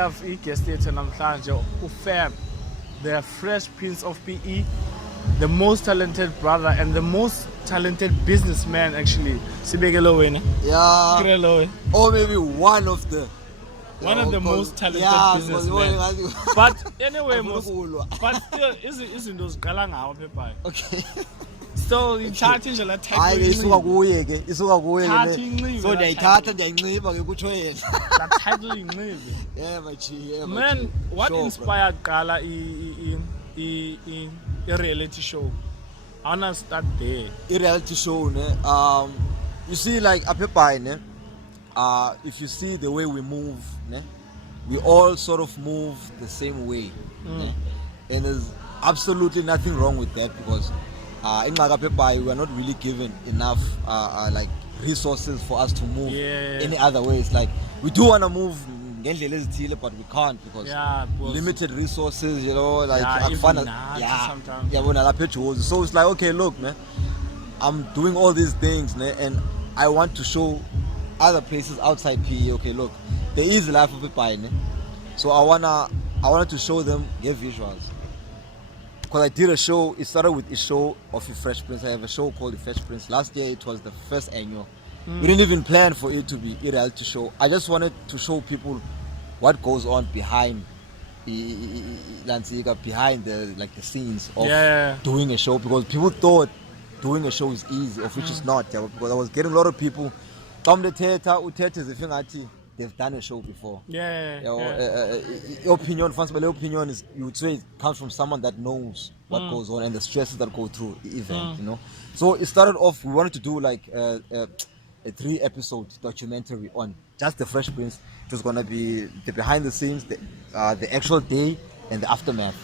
have i-guest yethu namhlanje uFab, the Fresh Prince of PE, the most talented brother and the most talented businessman actually. Sibekelo wena. Yeah. Or maybe one of the most talented businessmen. But anyway, but still izinto ziqala ngawo phepha. Okay. So ithatha nje la type. Hayi isuka kuye ke so ndiyayithatha ndiyayinciba ke kutsho yena. La title inxibe. Yeah bachi. Man, what inspired qala a reality show? I wanna start there. A reality show ne you see like apepai ne if you see the way we move ne, we all sort of move the same way ne? And there's absolutely nothing wrong with that because in Magapepai we are not really given enough like resources for us to move any other ways. Like we do want to move but we can't because limited resources, you know, like sometimes. So it's like, okay, look man, I'm doing all these things man, and I want to show other places outside PE, okay, look, there is life of PE, so I wanted to show them, get visuals. Because I did a show, it started with a show of the Fresh Prince. I have a show called The Fresh Prince. Last year it was the first annual. We didn't even plan for it to be a reality show. I just wanted to show people what goes on behind behind the scenes of doing a show, because people thought doing a show is easy, of which it's not. Because I was getting a lot of people from the theater they've done a show before. Opinion is, you would say it comes from someone that knows what goes on and the stresses that go through the event, you know. So it started off, we wanted to do like a 3-episode documentary on just the Fresh Prince. It was gonna be the behind the scenes, the actual day and the aftermath.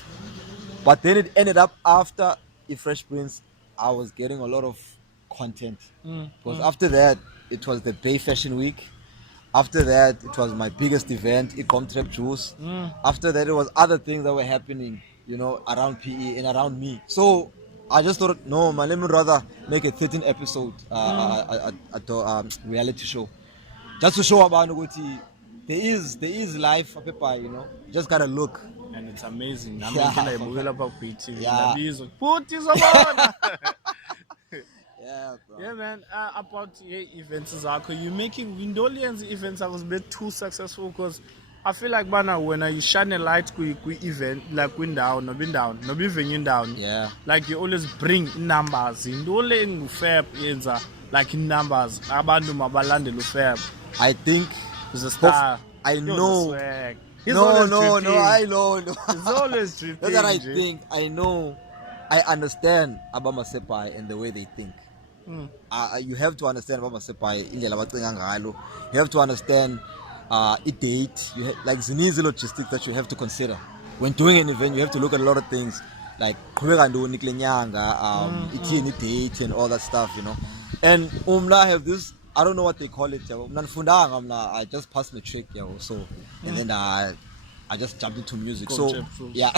But then it ended up after the Fresh Prince, I was getting a lot of content. Because after that, it was the Bay Fashion Week. After that, it was my biggest event, Trap Juice. After that, it was other things that were happening, you know, around PE and around me. So I just thought, no, man, let me rather make a 13-episode reality show, just to show about there is life for people, you know. You just gotta look. And it's amazing. Yeah, man. About events, you making Windolians events are too successful because I feel like when you shine a light to event like win down, no be venue down. Yeah. Like you always bring numbers. In only fair like in numbers. Abantu mabalande lo fair. I think he's a star. I know. No, I know. He's always tripping. That's what I think. I know. I understand Abama Sepai and the way they think. You have to understand Abama Sepai. You have to understand date. Like it's an easy logistics that you have to consider when doing an event. You have to look at a lot of things like date and all that stuff, you know. And I have this, I don't know what they call it. I just passed my trick, so and then I just jumped into music. So yeah.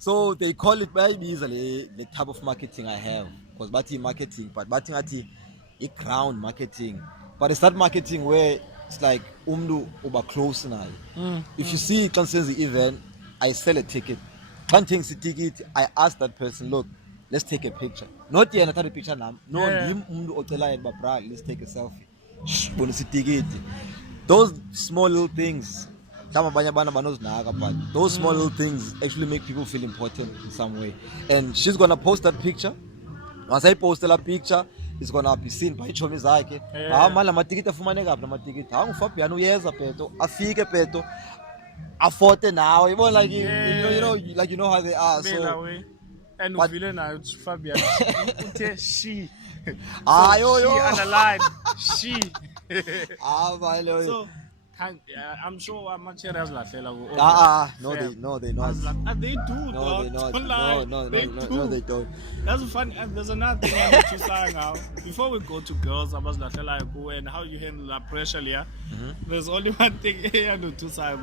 So they call it maybe easily the type of marketing I have, because bati marketing, but bati ati ground marketing. But it's that marketing where it's like uba close now. If you see the event, I sell a ticket. One thing the ticket, I ask that person, look, let's take a picture. Not yet another picture now. No, let's take a selfie. Those small little things. But those small little things actually make people feel important in some way. And she's gonna post that picture. Once I post that picture, it's gonna be seen by Chomi Zaki. Fabiano Isdirane, afike peto, afote now. You know how they are. So, and villain Fabiano. She. She underlined. She. So, I'm sure I'm much as la fella. No, they not. They do. No, they not. No, they don't. That's funny. There's another thing I want to say now. Before we go to girls, I was la fella and how you handle that pressure here. There's only one thing I do to say.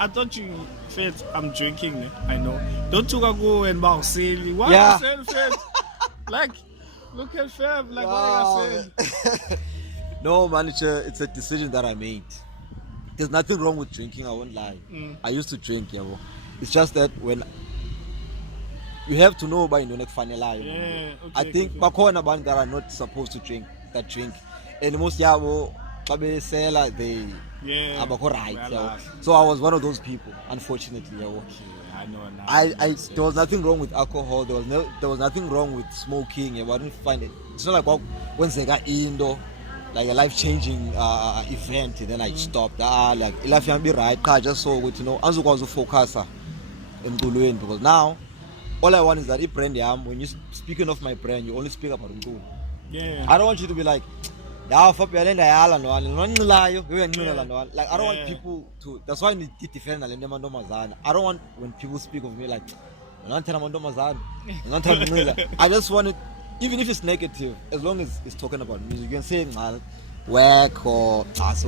I thought you felt I'm drinking. I know. Don't you go and bounce silly. Why you saying fat? Like, look at Fab. Like what I said. No, man, it's a decision that I made. there's nothing wrong with drinking, I won't lie. I used to drink, yeah. It's just that when you have to know by funny lie. Yeah, okay, I think bakhona abantu that are not supposed to drink. And most yabo they abakho right. So I was one of those people, unfortunately. Okay, I know now. There was nothing wrong with alcohol. There was nothing wrong with smoking. I didn't find it. It's not like when they got indo, like a life-changing event, and then I stopped. Like life can be right. I just saw what I'm supposed to focus emculweni, because now all I want is that brand when you're speaking of my brand, you only speak about Mkulu. Yeah. I don't want you to be like, Fabiano Isdirane like I don't want people to. That's why I need to defend. I don't want when people speak of me like I just want it, even if it's negative, as long as it's talking about music. You can say work or it's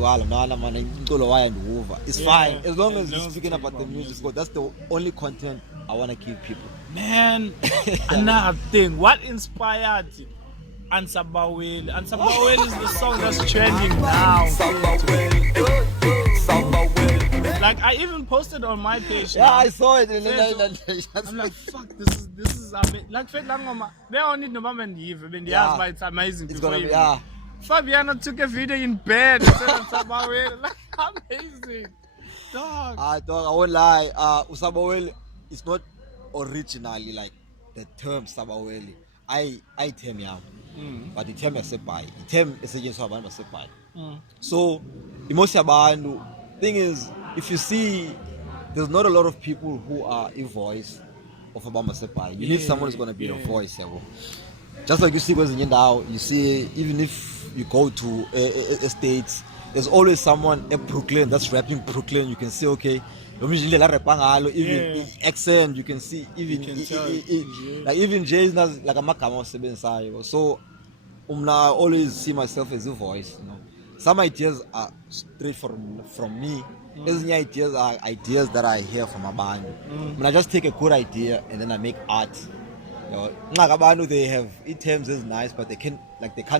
fine, as long as you're speaking about the music, because that's the only content I want to give people. Man, another thing, what inspired Ansabaweli? Ansabaweli is the song that's trending now. Like I even posted on my page. Yeah, I saw it. I'm like, fuck, this is amazing. Like, they all need no moment even. But it's amazing. It's gonna be, Fabiano took a video in bed and said Ansabaweli. Like, amazing. Dog. Dog, I won't lie. Usabaweli is not originally like the term Sabaweli. I term yam. But the term is by the term is against abantu baseBhayi. So most abantu, thing is, if you see, there's not a lot of people who are a voice of abantu baseBhayi. You need someone who's gonna be a voice, just like you see in now. You see, even if you go to estates, there's always someone in Brooklyn that's rapping Brooklyn. You can see, okay, even accent, you can see, even like even Jay's like a makama sebenzayo. So I always see myself as a voice. Some ideas are straight from me. Other ideas are ideas that I hear from a band. I just take a good idea and then I make art. They have terms is nice, but they can't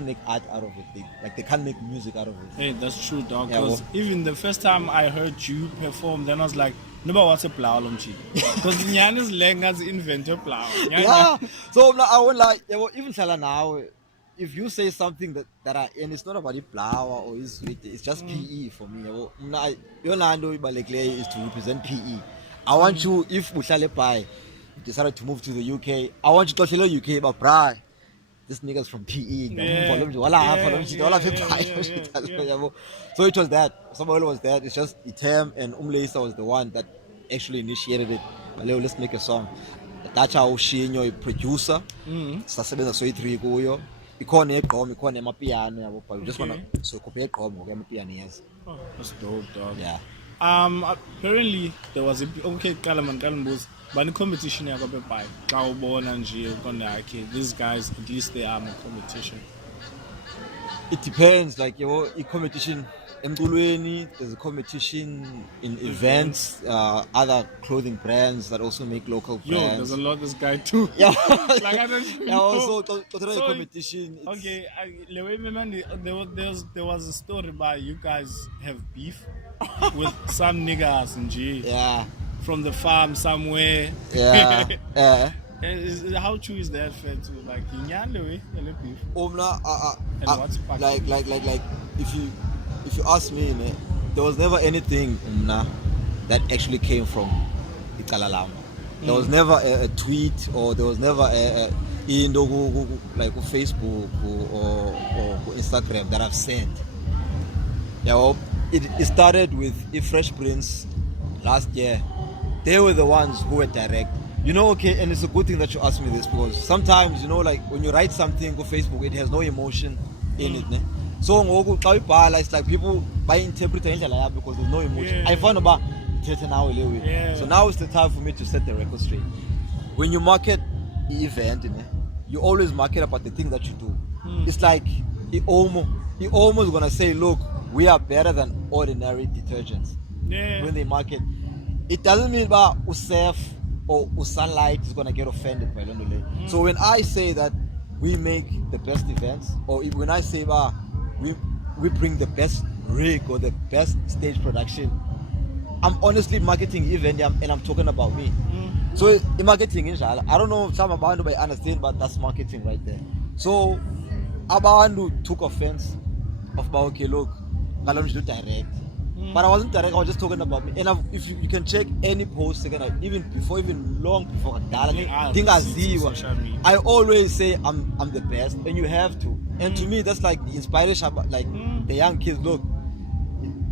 make art out of it. They can't make music out of it. Hey, that's true, dog. Because even the first time I heard you perform, then I was like, "Nobody wants a plow, because Nyana's lengas invent a plow." Yeah. So I won't like even tell her now. If you say something and it's not about the flower or it's just PE for me. Your Nando is to represent PE. I want you, if Mushalepai decided to move to the UK, I want you to tell the UK about pride. This nigga's from PE. So it was that. Somebody was that. It's just Item and Umleisa was the one that actually initiated it. Let's make a song. That's how she a producer. Sasebenza so 3 kuyo. Ikhona egqomo, ikhona amapiano yabo, but we just wanna so copy egqomo ke amapiano yes. Oh, that's dope, dog. Yeah. Apparently there was a but competition yabo beBhayi. Xa ubona nje ukona okay, these guys at least they are in competition. It depends, like competition emculweni, there's a competition in events, other clothing brands that also make local brands. There's a lot of this guy too. Yeah. Like I don't even know. Also competition. Okay, there was a story about you guys have beef with some niggas in G. Yeah. From the farm somewhere. Yeah. Yeah. How true is that, Fed? Like in Yandewe, beef. Like if you ask me, there was never anything that actually came from Ikalalama. There was never a tweet, or there was never a like on Facebook or Instagram that I've sent. Yeah, it started with Fresh Prince last year. They were the ones who were direct. Okay, and it's a good thing that you asked me this, because sometimes, like when you write something on Facebook, it has no emotion in it. So it's like people interpret it because there's no emotion. I found about so now it's the time for me to set the record straight. When you market the event, you always market about the thing that you do. It's like he almost gonna say, look, we are better than ordinary detergents. When they market, it doesn't mean about Usef or Sunlight is gonna get offended by London. So when I say that we make the best events, or when I say we we bring the best rig or the best stage production. I'm honestly marketing event and I'm talking about me. So the marketing inshallah. I don't know if some abantu may understand, but that's marketing right there. So abantu took offense of okay, look, Galon do direct. But I wasn't direct, I was just talking about me. And if you can check any post, even long before I always say I'm the best, and you have to. And to me, that's like the inspiration, like the young kids. Look,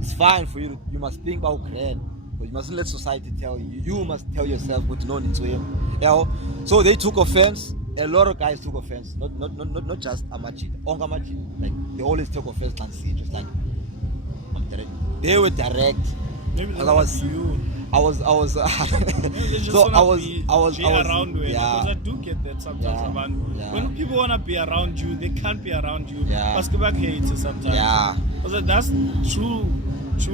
it's fine for you. You must think about grand, but you mustn't let society tell you. You must tell yourself what to know into him. You know? So they took offense. A lot of guys took offense. Not just Amachi, Ongamachi. Like they always took offense. Just like I'm direct. They were direct. Maybe they I was so I was around with, because I do get that sometimes. When people wanna be around you, they can't be around you. Let's go back hating sometimes. Because that's true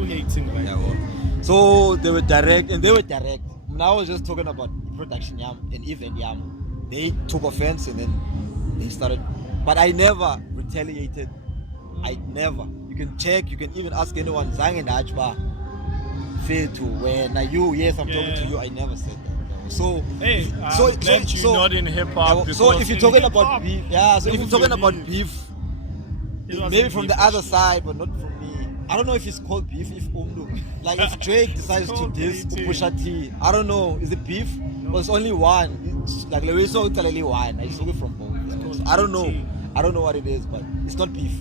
hating, right? So they were direct, and they were direct. Now I was just talking about production and event They took offense and then they started, but I never retaliated. I never. You can check. You can even ask anyone. Zang and Ajba. Fail to when you? Yes, I'm talking to you. I never said that. So hey, I'm glad you're not in hip hop. So if you're talking about beef, so if you're talking about beef, maybe from the other side, but not from me. I don't know if it's called beef. Like if Drake decides to diss Pusha T, I don't know. Is it beef? Well, it's only one. It's like we saw it's only one. I saw it from both. I don't know. I don't know what it is, but it's not beef.